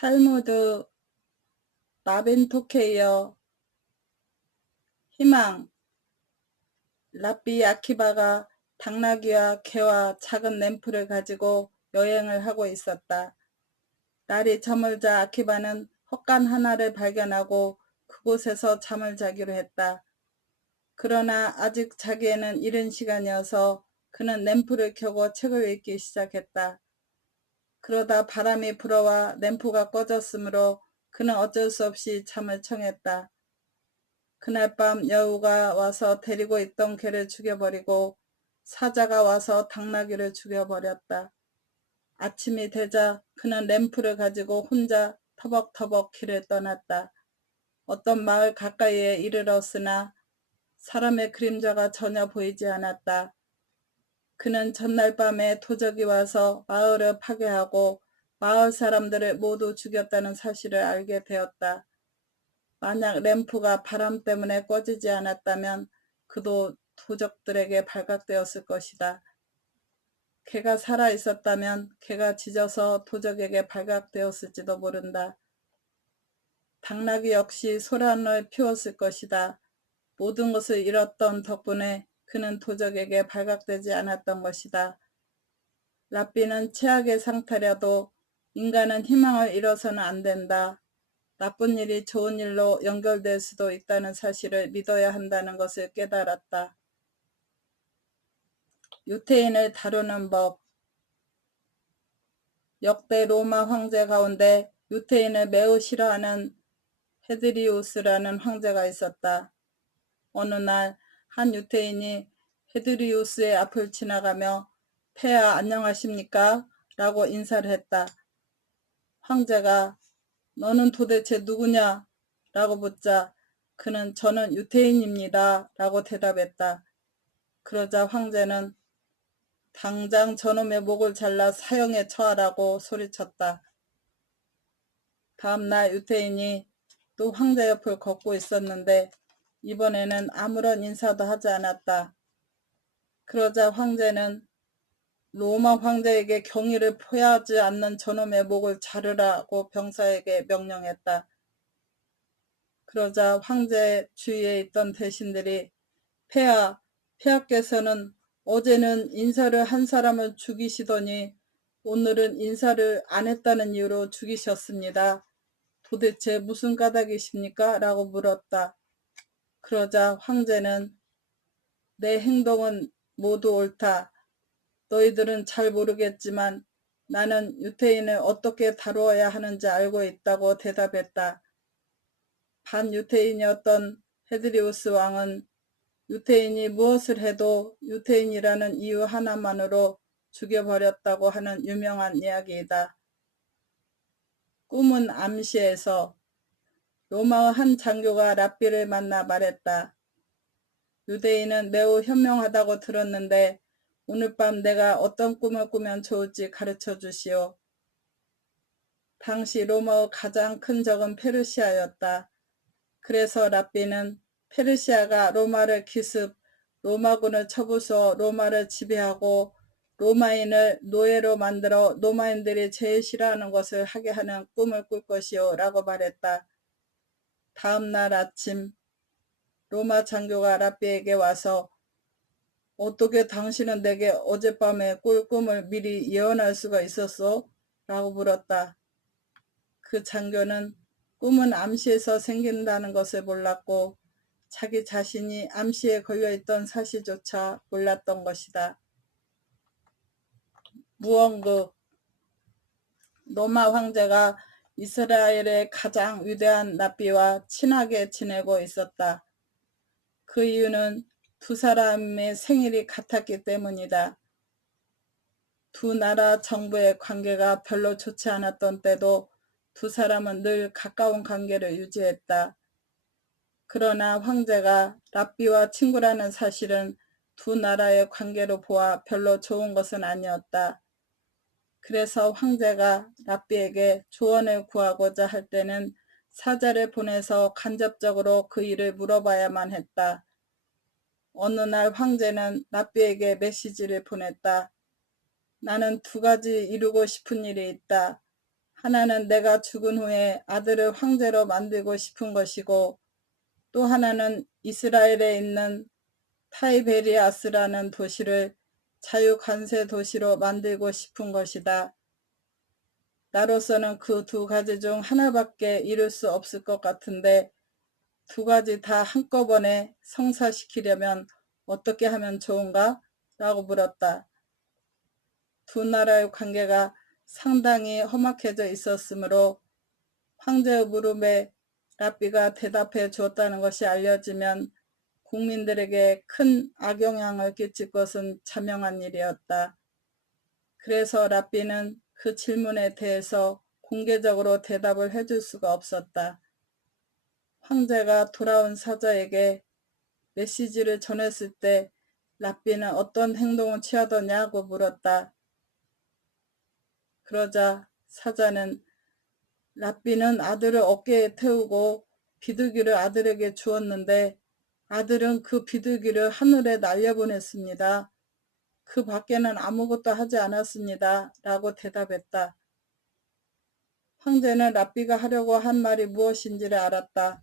탈무드 라벤토케이어 희망 랍비 아키바가 당나귀와 개와 작은 램프를 가지고 여행을 하고 있었다. 날이 저물자 아키바는 헛간 하나를 발견하고 그곳에서 잠을 자기로 했다. 그러나 아직 자기에는 이른 시간이어서 그는 램프를 켜고 책을 읽기 시작했다. 그러다 바람이 불어와 램프가 꺼졌으므로 그는 어쩔 수 없이 잠을 청했다. 그날 밤 여우가 와서 데리고 있던 개를 죽여버리고 사자가 와서 당나귀를 죽여버렸다. 아침이 되자 그는 램프를 가지고 혼자 터벅터벅 길을 떠났다. 어떤 마을 가까이에 이르렀으나 사람의 그림자가 전혀 보이지 않았다. 그는 전날 밤에 도적이 와서 마을을 파괴하고 마을 사람들을 모두 죽였다는 사실을 알게 되었다. 만약 램프가 바람 때문에 꺼지지 않았다면 그도 도적들에게 발각되었을 것이다. 개가 살아 있었다면 개가 짖어서 도적에게 발각되었을지도 모른다. 당나귀 역시 소란을 피웠을 것이다. 모든 것을 잃었던 덕분에 그는 도적에게 발각되지 않았던 것이다. 랍비는 최악의 상태라도 인간은 희망을 잃어서는 안 된다. 나쁜 일이 좋은 일로 연결될 수도 있다는 사실을 믿어야 한다는 것을 깨달았다. 유태인을 다루는 법. 역대 로마 황제 가운데 유태인을 매우 싫어하는 헤드리우스라는 황제가 있었다. 어느 날 한 유태인이 헤드리우스의 앞을 지나가며 폐하 안녕하십니까? 라고 인사를 했다. 황제가 너는 도대체 누구냐? 라고 묻자 그는 저는 유태인입니다. 라고 대답했다. 그러자 황제는 당장 저놈의 목을 잘라 사형에 처하라고 소리쳤다. 다음날 유태인이 또 황제 옆을 걷고 있었는데 이번에는 아무런 인사도 하지 않았다. 그러자 황제는 로마 황제에게 경의를 표하지 않는 저놈의 목을 자르라고 병사에게 명령했다. 그러자 황제 주위에 있던 대신들이 폐하께서는 어제는 인사를 한 사람을 죽이시더니 오늘은 인사를 안 했다는 이유로 죽이셨습니다. 도대체 무슨 까닭이십니까? 라고 물었다. 그러자 황제는 내 행동은 모두 옳다. 너희들은 잘 모르겠지만 나는 유태인을 어떻게 다루어야 하는지 알고 있다고 대답했다. 반유태인이었던 헤드리우스 왕은 유태인이 무엇을 해도 유태인이라는 이유 하나만으로 죽여버렸다고 하는 유명한 이야기이다. 꿈은 암시에서 로마의 한 장교가 랍비를 만나 말했다. 유대인은 매우 현명하다고 들었는데 오늘 밤 내가 어떤 꿈을 꾸면 좋을지 가르쳐 주시오. 당시 로마의 가장 큰 적은 페르시아였다. 그래서 랍비는 페르시아가 로마를 기습, 로마군을 쳐부숴 로마를 지배하고 로마인을 노예로 만들어 로마인들이 제일 싫어하는 것을 하게 하는 꿈을 꿀 것이오 라고 말했다. 다음 날 아침 로마 장교가 랍비에게 와서 어떻게 당신은 내게 어젯밤에 꿀 꿈을 미리 예언할 수가 있었어? 라고 물었다. 그 장교는 꿈은 암시에서 생긴다는 것을 몰랐고 자기 자신이 암시에 걸려있던 사실조차 몰랐던 것이다. 무언극. 로마 황제가 이스라엘의 가장 위대한 랍비와 친하게 지내고 있었다. 그 이유는 두 사람의 생일이 같았기 때문이다. 두 나라 정부의 관계가 별로 좋지 않았던 때도 두 사람은 늘 가까운 관계를 유지했다. 그러나 황제가 랍비와 친구라는 사실은 두 나라의 관계로 보아 별로 좋은 것은 아니었다. 그래서 황제가 랍비에게 조언을 구하고자 할 때는 사자를 보내서 간접적으로 그 일을 물어봐야만 했다. 어느 날 황제는 랍비에게 메시지를 보냈다. 나는 두 가지 이루고 싶은 일이 있다. 하나는 내가 죽은 후에 아들을 황제로 만들고 싶은 것이고, 또 하나는 이스라엘에 있는 타이베리아스라는 도시를 자유관세 도시로 만들고 싶은 것이다. 나로서는 그 두 가지 중 하나밖에 이룰 수 없을 것 같은데 두 가지 다 한꺼번에 성사시키려면 어떻게 하면 좋은가? 라고 물었다. 두 나라의 관계가 상당히 험악해져 있었으므로 황제의 물음에 랍비가 대답해 주었다는 것이 알려지면 국민들에게 큰 악영향을 끼칠 것은 자명한 일이었다. 그래서 랍비는 그 질문에 대해서 공개적으로 대답을 해줄 수가 없었다. 황제가 돌아온 사자에게 메시지를 전했을 때 랍비는 어떤 행동을 취하더냐고 물었다. 그러자 사자는 랍비는 아들을 어깨에 태우고 비둘기를 아들에게 주었는데 아들은 그 비둘기를 하늘에 날려보냈습니다. 그 밖에는 아무것도 하지 않았습니다. 라고 대답했다. 황제는 랍비가 하려고 한 말이 무엇인지를 알았다.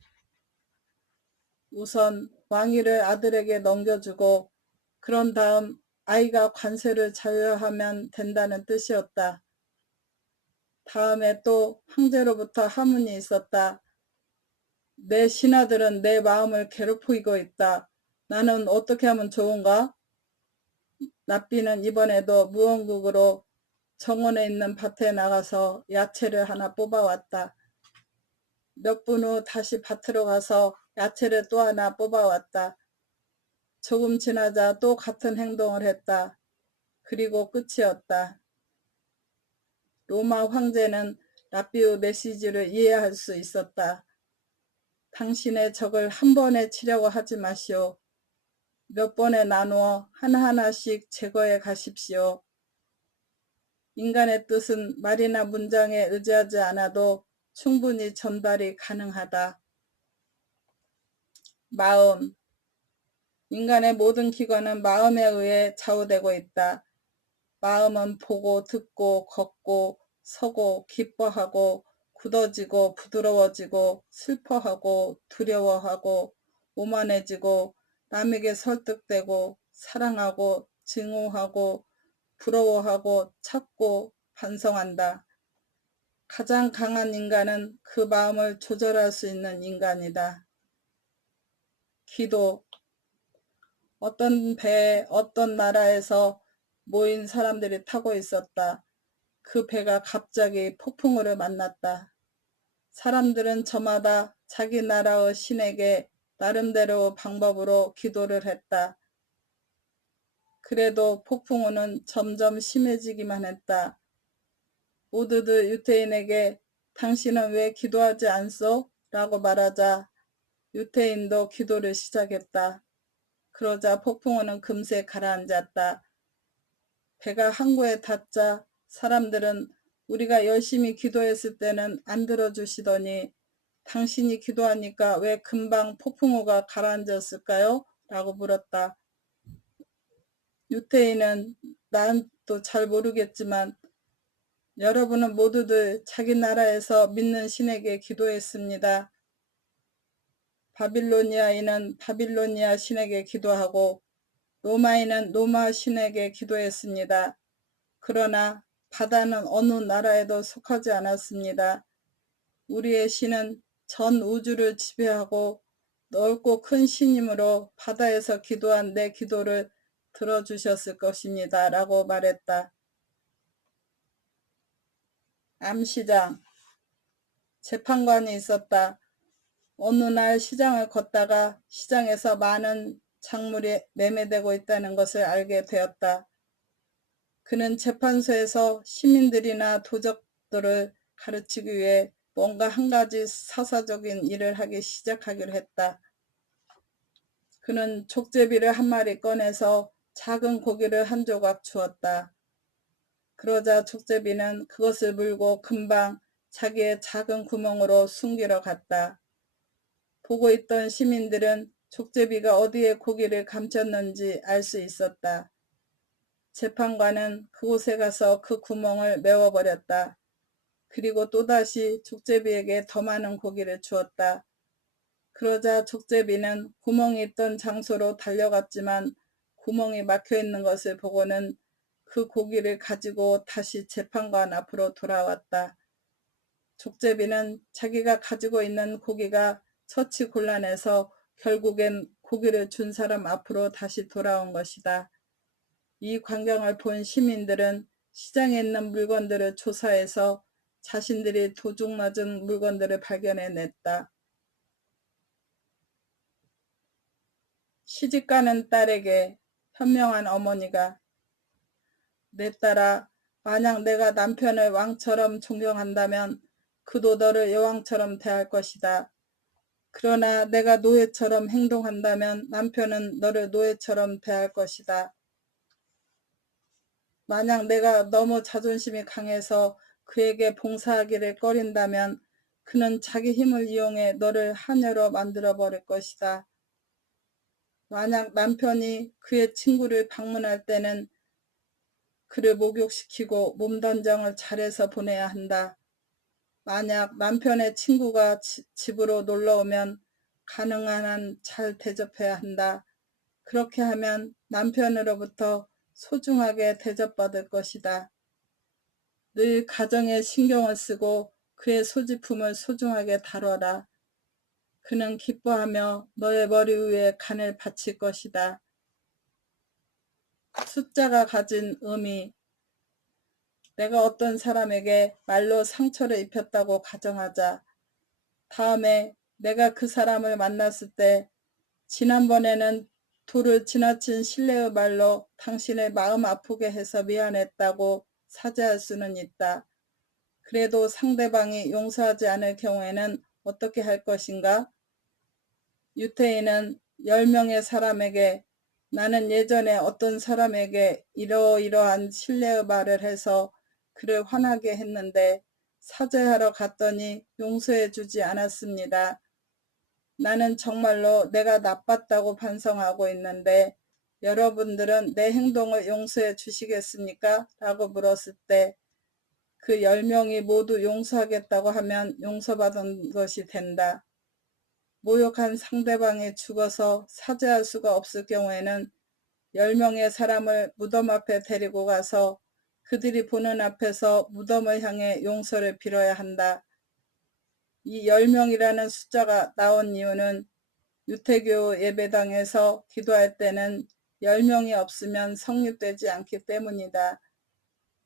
우선 왕위를 아들에게 넘겨주고 그런 다음 아이가 관세를 자유하면 된다는 뜻이었다. 다음에 또 황제로부터 하문이 있었다. 내 신하들은 내 마음을 괴롭히고 있다. 나는 어떻게 하면 좋은가? 랍비는 이번에도 무언국으로 정원에 있는 밭에 나가서 야채를 하나 뽑아왔다. 몇 분 후 다시 밭으로 가서 야채를 또 하나 뽑아왔다. 조금 지나자 또 같은 행동을 했다. 그리고 끝이었다. 로마 황제는 랍비의 메시지를 이해할 수 있었다. 당신의 적을 한 번에 치려고 하지 마시오. 몇 번에 나누어 하나하나씩 제거해 가십시오. 인간의 뜻은 말이나 문장에 의지하지 않아도 충분히 전달이 가능하다. 마음. 인간의 모든 기관은 마음에 의해 좌우되고 있다. 마음은 보고 듣고 걷고 서고 기뻐하고 굳어지고 부드러워지고 슬퍼하고 두려워하고 오만해지고 남에게 설득되고 사랑하고 증오하고 부러워하고 찾고 반성한다. 가장 강한 인간은 그 마음을 조절할 수 있는 인간이다. 기도. 어떤 배에 어떤 나라에서 모인 사람들이 타고 있었다. 그 배가 갑자기 폭풍우를 만났다. 사람들은 저마다 자기 나라의 신에게 나름대로 방법으로 기도를 했다. 그래도 폭풍우는 점점 심해지기만 했다. 모두들 유태인에게 당신은 왜 기도하지 않소? 라고 말하자 유태인도 기도를 시작했다. 그러자 폭풍우는 금세 가라앉았다. 배가 항구에 닿자 사람들은 우리가 열심히 기도했을 때는 안 들어주시더니 당신이 기도하니까 왜 금방 폭풍우가 가라앉았을까요? 라고 물었다. 유태인은 난 또 잘 모르겠지만 여러분은 모두들 자기 나라에서 믿는 신에게 기도했습니다. 바빌로니아인은 바빌로니아 신에게 기도하고 로마인은 로마 신에게 기도했습니다. 그러나 바다는 어느 나라에도 속하지 않았습니다. 우리의 신은 전 우주를 지배하고 넓고 큰 신이므로 바다에서 기도한 내 기도를 들어주셨을 것입니다. 라고 말했다. 암시장. 재판관이 있었다. 어느 날 시장을 걷다가 시장에서 많은 작물이 매매되고 있다는 것을 알게 되었다. 그는 재판소에서 시민들이나 도적들을 가르치기 위해 뭔가 한 가지 사사적인 일을 하기 시작하기로 했다. 그는 족제비를 한 마리 꺼내서 작은 고기를 한 조각 주었다. 그러자 족제비는 그것을 물고 금방 자기의 작은 구멍으로 숨기러 갔다. 보고 있던 시민들은 족제비가 어디에 고기를 감췄는지 알 수 있었다. 재판관은 그곳에 가서 그 구멍을 메워버렸다. 그리고 또다시 족제비에게 더 많은 고기를 주었다. 그러자 족제비는 구멍이 있던 장소로 달려갔지만 구멍이 막혀 있는 것을 보고는 그 고기를 가지고 다시 재판관 앞으로 돌아왔다. 족제비는 자기가 가지고 있는 고기가 처치곤란해서 결국엔 고기를 준 사람 앞으로 다시 돌아온 것이다. 이 광경을 본 시민들은 시장에 있는 물건들을 조사해서 자신들이 도둑 맞은 물건들을 발견해냈다. 시집가는 딸에게 현명한 어머니가, 내 딸아, 만약 내가 남편을 왕처럼 존경한다면 그도 너를 여왕처럼 대할 것이다. 그러나 내가 노예처럼 행동한다면 남편은 너를 노예처럼 대할 것이다. 만약 내가 너무 자존심이 강해서 그에게 봉사하기를 꺼린다면 그는 자기 힘을 이용해 너를 하녀로 만들어버릴 것이다. 만약 남편이 그의 친구를 방문할 때는 그를 목욕시키고 몸단장을 잘해서 보내야 한다. 만약 남편의 친구가 집으로 놀러오면 가능한 한 잘 대접해야 한다. 그렇게 하면 남편으로부터 소중하게 대접받을 것이다. 늘 가정에 신경을 쓰고 그의 소지품을 소중하게 다뤄라. 그는 기뻐하며 너의 머리 위에 간을 바칠 것이다. 숫자가 가진 의미. 내가 어떤 사람에게 말로 상처를 입혔다고 가정하자. 다음에 내가 그 사람을 만났을 때 지난번에는 도를 지나친 신뢰의 말로 당신의 마음 아프게 해서 미안했다고 사죄할 수는 있다. 그래도 상대방이 용서하지 않을 경우에는 어떻게 할 것인가? 유태인은 10명의 사람에게 나는 예전에 어떤 사람에게 이러이러한 신뢰의 말을 해서 그를 화나게 했는데 사죄하러 갔더니 용서해 주지 않았습니다. 나는 정말로 내가 나빴다고 반성하고 있는데 여러분들은 내 행동을 용서해 주시겠습니까? 라고 물었을 때 그 10명이 모두 용서하겠다고 하면 용서받은 것이 된다. 모욕한 상대방이 죽어서 사죄할 수가 없을 경우에는 10명의 사람을 무덤 앞에 데리고 가서 그들이 보는 앞에서 무덤을 향해 용서를 빌어야 한다. 이 10명이라는 숫자가 나온 이유는 유태교 예배당에서 기도할 때는 10명이 없으면 성립되지 않기 때문이다.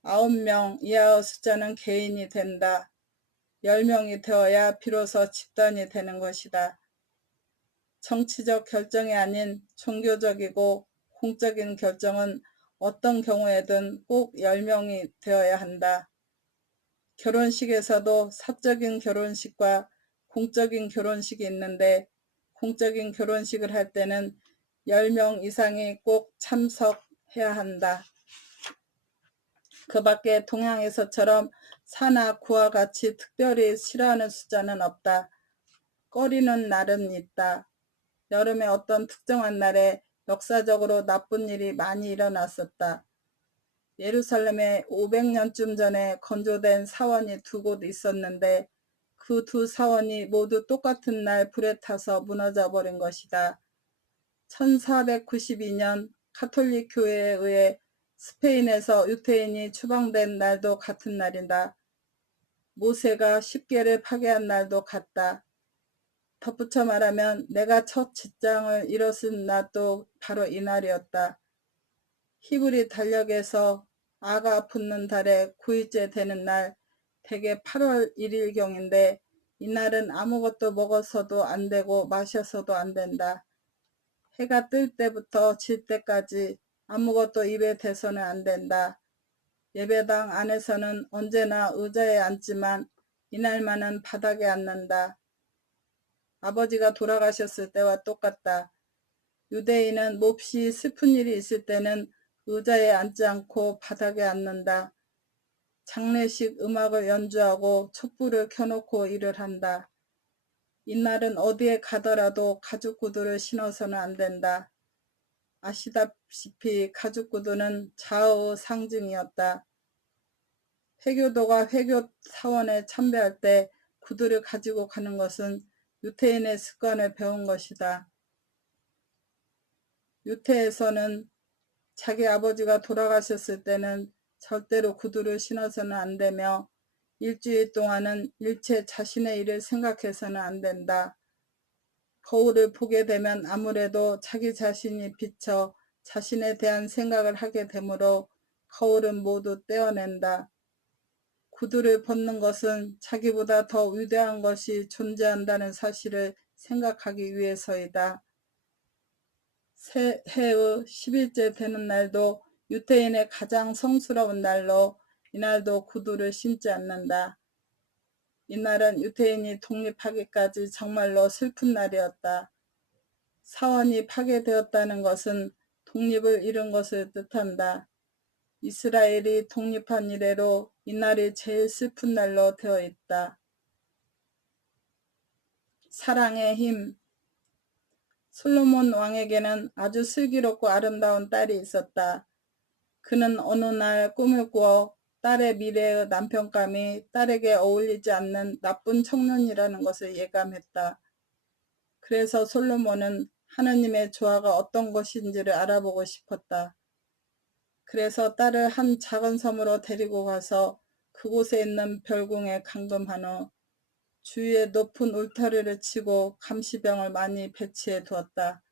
9명 이하의 숫자는 개인이 된다. 10명이 되어야 비로소 집단이 되는 것이다. 정치적 결정이 아닌 종교적이고 공적인 결정은 어떤 경우에든 꼭 10명이 되어야 한다. 결혼식에서도 사적인 결혼식과 공적인 결혼식이 있는데 공적인 결혼식을 할 때는 10명 이상이 꼭 참석해야 한다. 그 밖에 동양에서처럼 사나 구와 같이 특별히 싫어하는 숫자는 없다. 꺼리는 날은 있다. 여름에 어떤 특정한 날에 역사적으로 나쁜 일이 많이 일어났었다. 예루살렘에 500년쯤 전에 건조된 사원이 2곳 있었는데 그 2사원이 모두 똑같은 날 불에 타서 무너져 버린 것이다. 1492년 가톨릭 교회에 의해 스페인에서 유태인이 추방된 날도 같은 날이다. 모세가 십계를 파괴한 날도 같다. 덧붙여 말하면 내가 첫 직장을 잃었은 날도 바로 이 날이었다. 히브리 달력에서 아가 붙는 달에 9일째 되는 날, 대개 8월 1일경인데 이날은 아무것도 먹어서도 안 되고 마셔서도 안 된다. 해가 뜰 때부터 질 때까지 아무것도 입에 대서는 안 된다. 예배당 안에서는 언제나 의자에 앉지만 이날만은 바닥에 앉는다. 아버지가 돌아가셨을 때와 똑같다. 유대인은 몹시 슬픈 일이 있을 때는 의자에 앉지 않고 바닥에 앉는다. 장례식 음악을 연주하고 촛불을 켜놓고 일을 한다. 이날은 어디에 가더라도 가죽 구두를 신어서는 안 된다. 아시다시피 가죽 구두는 자아의 상징이었다. 회교도가 회교 사원에 참배할 때 구두를 가지고 가는 것은 유태인의 습관을 배운 것이다. 유태에서는 자기 아버지가 돌아가셨을 때는 절대로 구두를 신어서는 안 되며 일주일 동안은 일체 자신의 일을 생각해서는 안 된다. 거울을 보게 되면 아무래도 자기 자신이 비쳐 자신에 대한 생각을 하게 되므로 거울은 모두 떼어낸다. 구두를 벗는 것은 자기보다 더 위대한 것이 존재한다는 사실을 생각하기 위해서이다. 새해의 10일째 되는 날도 유태인의 가장 성스러운 날로 이날도 구두를 신지 않는다. 이날은 유태인이 독립하기까지 정말로 슬픈 날이었다. 사원이 파괴되었다는 것은 독립을 잃은 것을 뜻한다. 이스라엘이 독립한 이래로 이날이 제일 슬픈 날로 되어 있다. 사랑의 힘. 솔로몬 왕에게는 아주 슬기롭고 아름다운 딸이 있었다. 그는 어느 날 꿈을 꾸어 딸의 미래의 남편감이 딸에게 어울리지 않는 나쁜 청년이라는 것을 예감했다. 그래서 솔로몬은 하느님의 조화가 어떤 것인지를 알아보고 싶었다. 그래서 딸을 한 작은 섬으로 데리고 가서 그곳에 있는 별궁에 감금한 후 주위에 높은 울타리를 치고 감시병을 많이 배치해 두었다.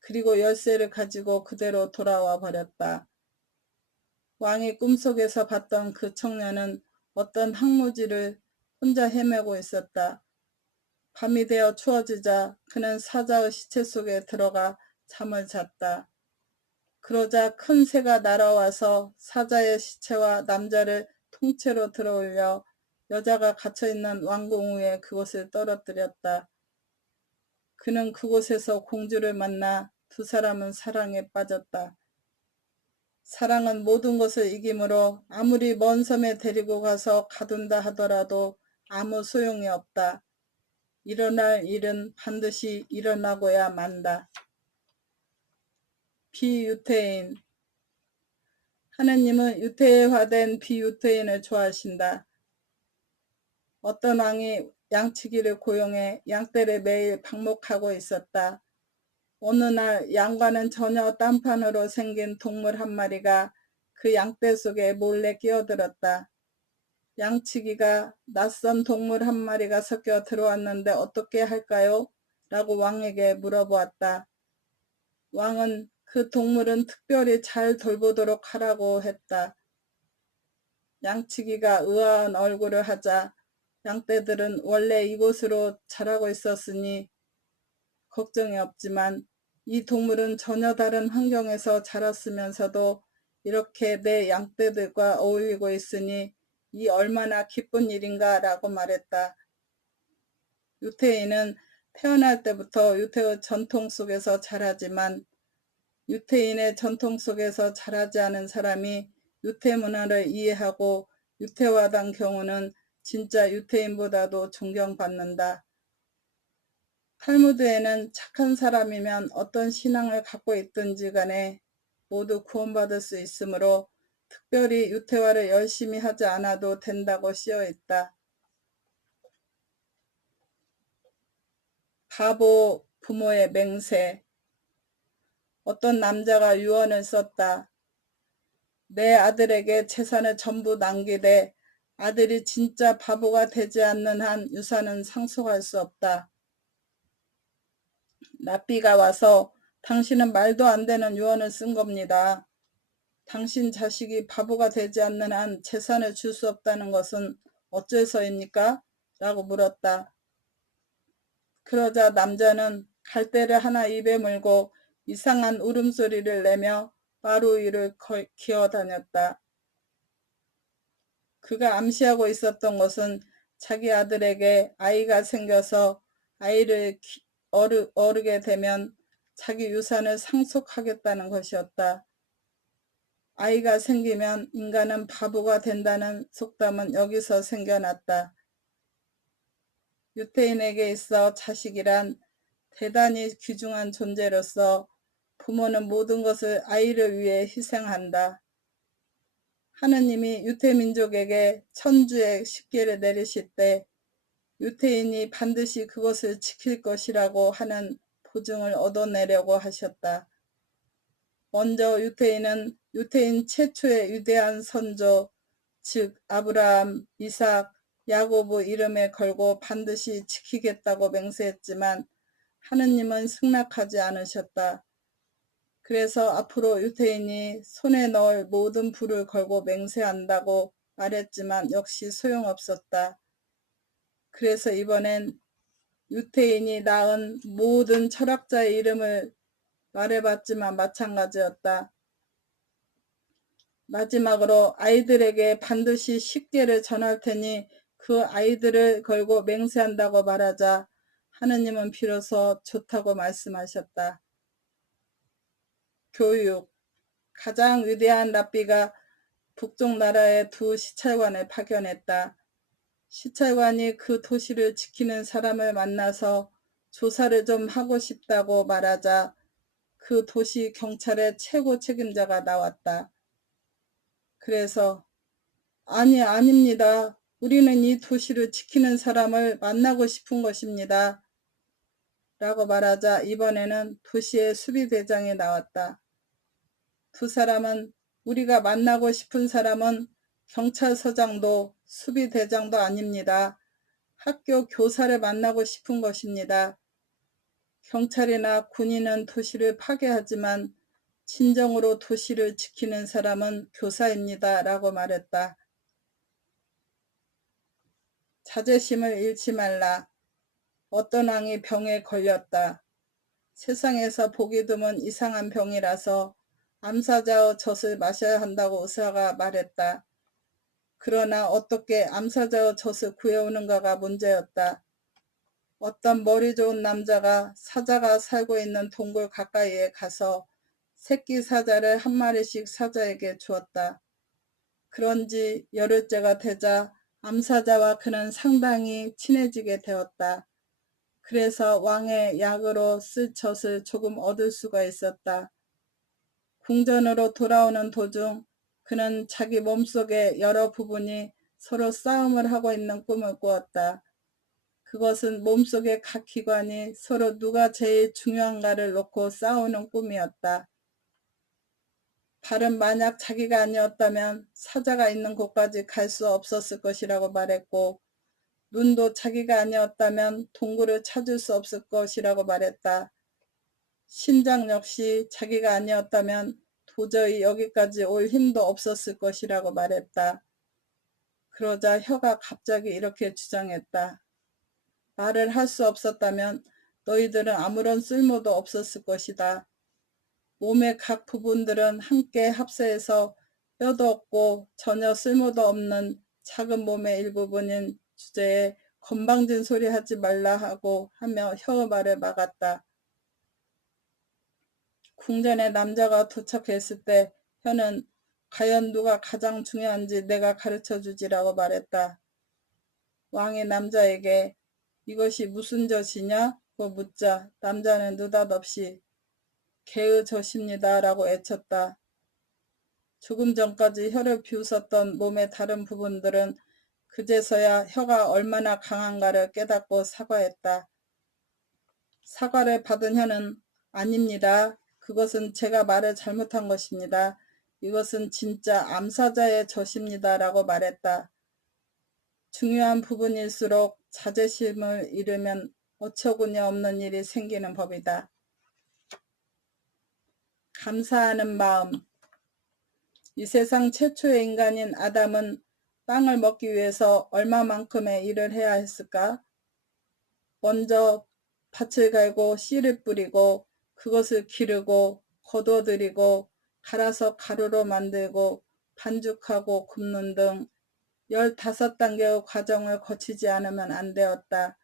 그리고 열쇠를 가지고 그대로 돌아와 버렸다. 왕이 꿈속에서 봤던 그 청년은 어떤 항무지를 혼자 헤매고 있었다. 밤이 되어 추워지자 그는 사자의 시체 속에 들어가 잠을 잤다. 그러자 큰 새가 날아와서 사자의 시체와 남자를 통째로 들어올려 여자가 갇혀있는 왕궁 위에 그것을 떨어뜨렸다. 그는 그곳에서 공주를 만나 두 사람은 사랑에 빠졌다. 사랑은 모든 것을 이기므로 아무리 먼 섬에 데리고 가서 가둔다 하더라도 아무 소용이 없다. 일어날 일은 반드시 일어나고야 만다. 비유태인. 하느님은 유태화된 비유태인을 좋아하신다. 어떤 왕이 양치기를 고용해 양떼를 매일 방목하고 있었다. 어느 날 양과는 전혀 딴판으로 생긴 동물 한 마리가 그 양떼 속에 몰래 끼어들었다. 양치기가 낯선 동물 한 마리가 섞여 들어왔는데 어떻게 할까요? 라고 왕에게 물어보았다. 왕은 그 동물은 특별히 잘 돌보도록 하라고 했다. 양치기가 의아한 얼굴을 하자 양떼들은 원래 이곳으로 자라고 있었으니 걱정이 없지만 이 동물은 전혀 다른 환경에서 자랐으면서도 이렇게 내 양떼들과 어울리고 있으니 이 얼마나 기쁜 일인가 라고 말했다. 유태인은 태어날 때부터 유태의 전통 속에서 자라지만 유태인의 전통 속에서 자라지 않은 사람이 유태 문화를 이해하고 유태화된 경우는 진짜 유태인보다도 존경받는다. 탈무드에는 착한 사람이면 어떤 신앙을 갖고 있든지 간에 모두 구원받을 수 있으므로 특별히 유태화를 열심히 하지 않아도 된다고 쓰여 있다. 바보 부모의 맹세. 어떤 남자가 유언을 썼다. 내 아들에게 재산을 전부 남기되 아들이 진짜 바보가 되지 않는 한 유산은 상속할 수 없다. 랍비가 와서 당신은 말도 안 되는 유언을 쓴 겁니다. 당신 자식이 바보가 되지 않는 한 재산을 줄 수 없다는 것은 어째서입니까? 라고 물었다. 그러자 남자는 갈대를 하나 입에 물고 이상한 울음소리를 내며 바로 위를 기어다녔다. 그가 암시하고 있었던 것은 자기 아들에게 아이가 생겨서 아이를 어르게 되면 자기 유산을 상속하겠다는 것이었다. 아이가 생기면 인간은 바보가 된다는 속담은 여기서 생겨났다. 유태인에게 있어 자식이란 대단히 귀중한 존재로서 부모는 모든 것을 아이를 위해 희생한다. 하느님이 유태민족에게 천주의 십계를 내리실 때 유태인이 반드시 그것을 지킬 것이라고 하는 보증을 얻어내려고 하셨다. 먼저 유태인은 유태인 최초의 위대한 선조, 즉 아브라함, 이삭, 야고보 이름에 걸고 반드시 지키겠다고 맹세했지만 하느님은 승낙하지 않으셨다. 그래서 앞으로 유태인이 손에 넣을 모든 부를 걸고 맹세한다고 말했지만 역시 소용없었다. 그래서 이번엔 유태인이 낳은 모든 철학자의 이름을 말해봤지만 마찬가지였다. 마지막으로 아이들에게 반드시 십계를 전할 테니 그 아이들을 걸고 맹세한다고 말하자 하느님은 비로소 좋다고 말씀하셨다. 교육. 가장 위대한 랍비가 북쪽 나라의 두 시찰관을 파견했다. 시찰관이 그 도시를 지키는 사람을 만나서 조사를 좀 하고 싶다고 말하자 그 도시 경찰의 최고 책임자가 나왔다. 그래서 아닙니다. 우리는 이 도시를 지키는 사람을 만나고 싶은 것입니다. 라고 말하자 이번에는 도시의 수비대장이 나왔다. 두 사람은 우리가 만나고 싶은 사람은 경찰서장도 수비대장도 아닙니다. 학교 교사를 만나고 싶은 것입니다. 경찰이나 군인은 도시를 파괴하지만 진정으로 도시를 지키는 사람은 교사입니다. 라고 말했다. 자제심을 잃지 말라. 어떤 왕이 병에 걸렸다. 세상에서 보기 드문 이상한 병이라서 암사자의 젖을 마셔야 한다고 의사가 말했다. 그러나 어떻게 암사자의 젖을 구해오는가가 문제였다. 어떤 머리 좋은 남자가 사자가 살고 있는 동굴 가까이에 가서 새끼 사자를 한 마리씩 사자에게 주었다. 그런지 열흘째가 되자 암사자와 그는 상당히 친해지게 되었다. 그래서 왕의 약으로 쓸 젖을 조금 얻을 수가 있었다. 궁전으로 돌아오는 도중 그는 자기 몸속의 여러 부분이 서로 싸움을 하고 있는 꿈을 꾸었다. 그것은 몸속의 각 기관이 서로 누가 제일 중요한가를 놓고 싸우는 꿈이었다. 발은 만약 자기가 아니었다면 사자가 있는 곳까지 갈 수 없었을 것이라고 말했고 눈도 자기가 아니었다면 동굴을 찾을 수 없을 것이라고 말했다. 심장 역시 자기가 아니었다면 도저히 여기까지 올 힘도 없었을 것이라고 말했다. 그러자 혀가 갑자기 이렇게 주장했다. 말을 할 수 없었다면 너희들은 아무런 쓸모도 없었을 것이다. 몸의 각 부분들은 함께 합세해서 뼈도 없고 전혀 쓸모도 없는 작은 몸의 일부분인 주제에 건방진 소리 하지 말라 하고 하며 혀의 말을 막았다. 궁전에 남자가 도착했을 때 혀는 과연 누가 가장 중요한지 내가 가르쳐주지라고 말했다. 왕이 남자에게 이것이 무슨 젖이냐?고 묻자 남자는 느닷없이 개의 젖입니다 라고 외쳤다. 조금 전까지 혀를 비웃었던 몸의 다른 부분들은 그제서야 혀가 얼마나 강한가를 깨닫고 사과했다. 사과를 받은 혀는 아닙니다. 그것은 제가 말을 잘못한 것입니다. 이것은 진짜 암사자의 젖입니다. 라고 말했다. 중요한 부분일수록 자제심을 잃으면 어처구니 없는 일이 생기는 법이다. 감사하는 마음. 이 세상 최초의 인간인 아담은 빵을 먹기 위해서 얼마만큼의 일을 해야 했을까? 먼저 밭을 갈고 씨를 뿌리고 그것을 기르고 거둬들이고 갈아서 가루로 만들고 반죽하고 굽는 등 15단계의 과정을 거치지 않으면 안 되었다.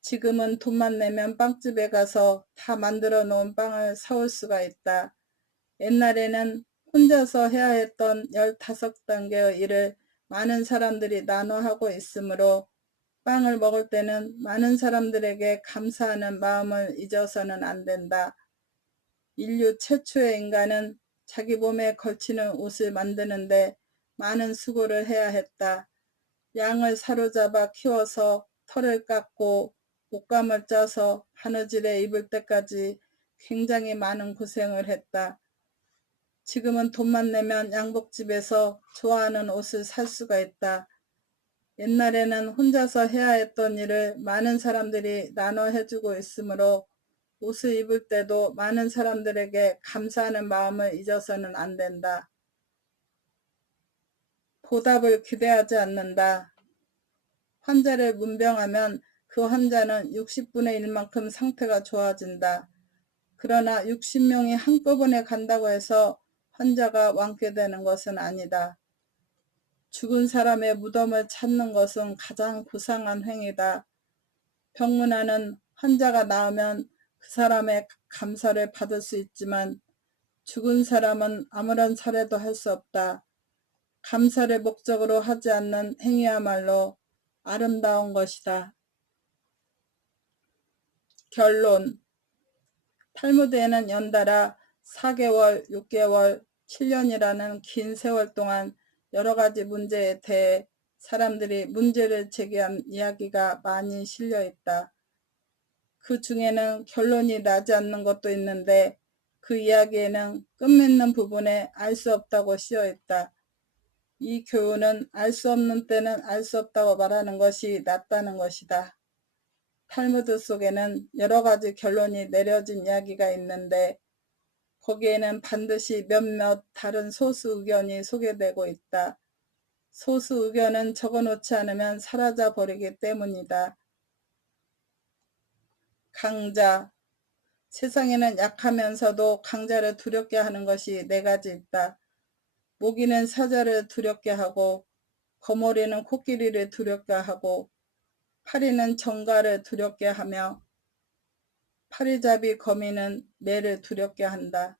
지금은 돈만 내면 빵집에 가서 다 만들어 놓은 빵을 사올 수가 있다. 옛날에는 혼자서 해야 했던 15단계의 일을 많은 사람들이 나눠 하고 있으므로 빵을 먹을 때는 많은 사람들에게 감사하는 마음을 잊어서는 안 된다. 인류 최초의 인간은 자기 몸에 걸치는 옷을 만드는데 많은 수고를 해야 했다. 양을 사로잡아 키워서 털을 깎고 옷감을 짜서 바느질에 입을 때까지 굉장히 많은 고생을 했다. 지금은 돈만 내면 양복집에서 좋아하는 옷을 살 수가 있다. 옛날에는 혼자서 해야 했던 일을 많은 사람들이 나눠 해주고 있으므로 옷을 입을 때도 많은 사람들에게 감사하는 마음을 잊어서는 안 된다. 보답을 기대하지 않는다. 환자를 문병하면 그 환자는 60분의 1만큼 상태가 좋아진다. 그러나 60명이 한꺼번에 간다고 해서 환자가 완쾌되는 것은 아니다. 죽은 사람의 무덤을 찾는 것은 가장 고상한 행위다. 병문안은 환자가 나으면 그 사람의 감사를 받을 수 있지만 죽은 사람은 아무런 사례도 할 수 없다. 감사를 목적으로 하지 않는 행위야말로 아름다운 것이다. 결론. 탈무드에는 연달아 4개월, 6개월, 7년이라는 긴 세월 동안 여러 가지 문제에 대해 사람들이 문제를 제기한 이야기가 많이 실려 있다. 그 중에는 결론이 나지 않는 것도 있는데 그 이야기에는 끝맺는 부분에 알 수 없다고 쓰여 있다. 이 교훈은 알 수 없는 때는 알 수 없다고 말하는 것이 낫다는 것이다. 탈무드 속에는 여러 가지 결론이 내려진 이야기가 있는데 거기에는 반드시 몇몇 다른 소수 의견이 소개되고 있다. 소수 의견은 적어놓지 않으면 사라져 버리기 때문이다. 강자. 세상에는 약하면서도 강자를 두렵게 하는 것이 4가지 있다. 모기는 사자를 두렵게 하고 거머리는 코끼리를 두렵게 하고 파리는 정가를 두렵게 하며 파리잡이 거미는 매를 두렵게 한다.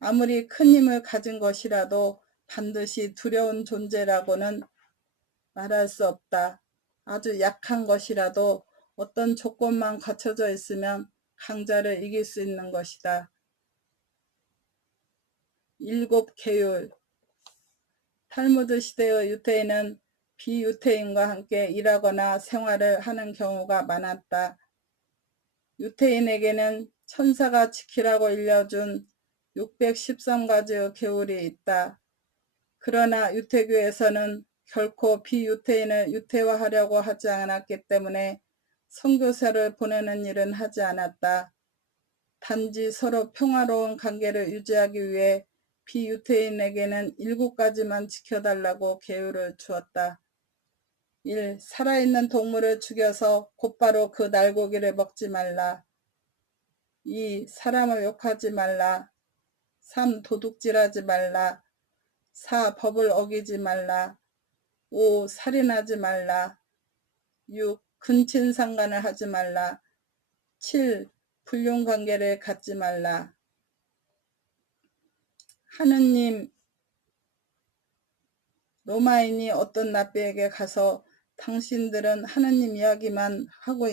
아무리 큰 힘을 가진 것이라도 반드시 두려운 존재라고는 말할 수 없다. 아주 약한 것이라도 어떤 조건만 갖춰져 있으면 강자를 이길 수 있는 것이다. 7 계율. 탈무드 시대의 유태인은 비유태인과 함께 일하거나 생활을 하는 경우가 많았다. 유태인에게는 천사가 지키라고 일러준 613가지의 계율이 있다. 그러나 유태교에서는 결코 비유태인을 유태화하려고 하지 않았기 때문에 선교사를 보내는 일은 하지 않았다. 단지 서로 평화로운 관계를 유지하기 위해 비유태인에게는 7가지만 지켜달라고 계율을 주었다. 1. 살아있는 동물을 죽여서 곧바로 그 날고기를 먹지 말라. 2. 사람을 욕하지 말라. 3. 도둑질하지 말라. 4. 법을 어기지 말라. 5. 살인하지 말라. 6. 근친상간을 하지 말라. 7. 불륜관계를 갖지 말라. 하느님. 로마인이 어떤 랍비에게 가서 당신들은 하느님 이야기만 하고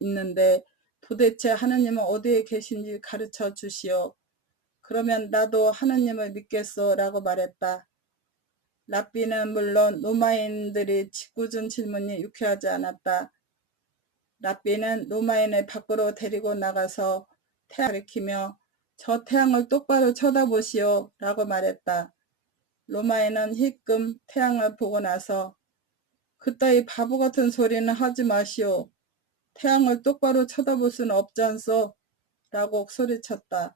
있는데 도대체 하느님은 어디에 계신지 가르쳐 주시오. 그러면 나도 하느님을 믿겠소 라고 말했다. 랍비는 물론 로마인들이 짓궂은 질문이 유쾌하지 않았다. 랍비는 로마인을 밖으로 데리고 나가서 태양을 가리키며 저 태양을 똑바로 쳐다보시오 라고 말했다. 로마인은 힐끔 태양을 보고 나서 그따위 바보 같은 소리는 하지 마시오. 태양을 똑바로 쳐다볼 수는 없지 않소? 라고 소리쳤다.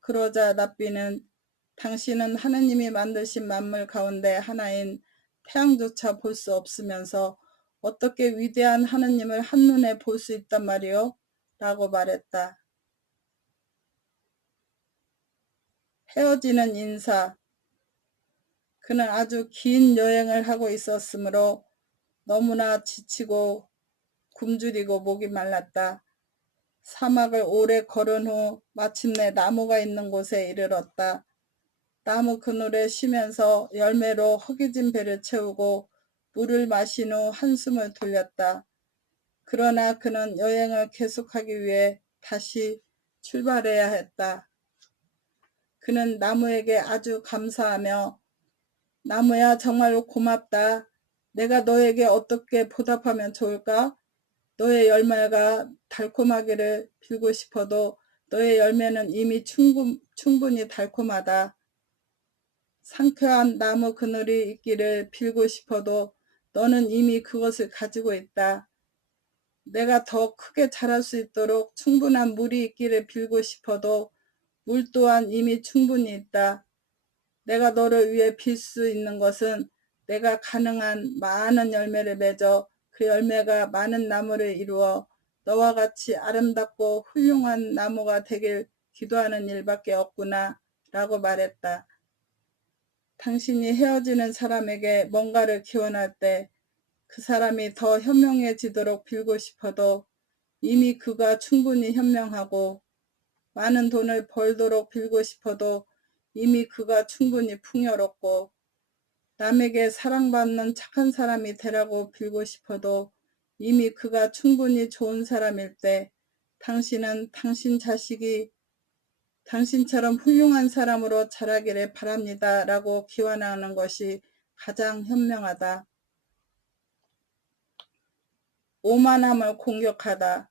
그러자 랍비는 당신은 하느님이 만드신 만물 가운데 하나인 태양조차 볼 수 없으면서 어떻게 위대한 하느님을 한눈에 볼 수 있단 말이오? 라고 말했다. 헤어지는 인사. 그는 아주 긴 여행을 하고 있었으므로 너무나 지치고 굶주리고 목이 말랐다. 사막을 오래 걸은 후 마침내 나무가 있는 곳에 이르렀다. 나무 그늘에 쉬면서 열매로 허기진 배를 채우고 물을 마신 후 한숨을 돌렸다. 그러나 그는 여행을 계속하기 위해 다시 출발해야 했다. 그는 나무에게 아주 감사하며 나무야, 정말로 고맙다. 내가 너에게 어떻게 보답하면 좋을까? 너의 열매가 달콤하기를 빌고 싶어도 너의 열매는 이미 충분히 달콤하다. 상쾌한 나무 그늘이 있기를 빌고 싶어도 너는 이미 그것을 가지고 있다. 내가 더 크게 자랄 수 있도록 충분한 물이 있기를 빌고 싶어도 물 또한 이미 충분히 있다. 내가 너를 위해 빌 수 있는 것은 내가 가능한 많은 열매를 맺어 그 열매가 많은 나무를 이루어 너와 같이 아름답고 훌륭한 나무가 되길 기도하는 일밖에 없구나 라고 말했다. 당신이 헤어지는 사람에게 뭔가를 기원할 때 그 사람이 더 현명해지도록 빌고 싶어도 이미 그가 충분히 현명하고 많은 돈을 벌도록 빌고 싶어도 이미 그가 충분히 풍요롭고 남에게 사랑받는 착한 사람이 되라고 빌고 싶어도 이미 그가 충분히 좋은 사람일 때 당신은 당신 자식이 당신처럼 훌륭한 사람으로 자라기를 바랍니다 라고 기원하는 것이 가장 현명하다. 오만함을 공격하다.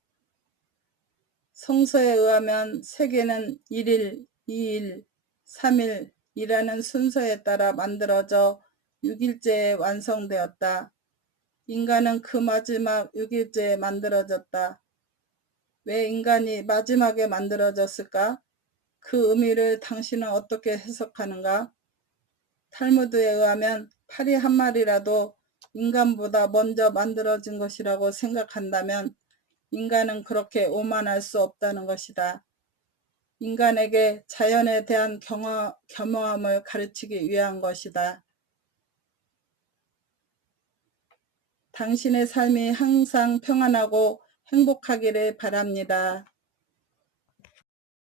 성서에 의하면 세계는 1일, 2일, 3일이라는 순서에 따라 만들어져 6일째에 완성되었다. 인간은 그 마지막 6일째에 만들어졌다. 왜 인간이 마지막에 만들어졌을까? 그 의미를 당신은 어떻게 해석하는가? 탈무드에 의하면 파리 한 마리라도 인간보다 먼저 만들어진 것이라고 생각한다면 인간은 그렇게 오만할 수 없다는 것이다. 인간에게 자연에 대한 겸허함을 가르치기 위한 것이다. 당신의 삶이 항상 평안하고 행복하기를 바랍니다.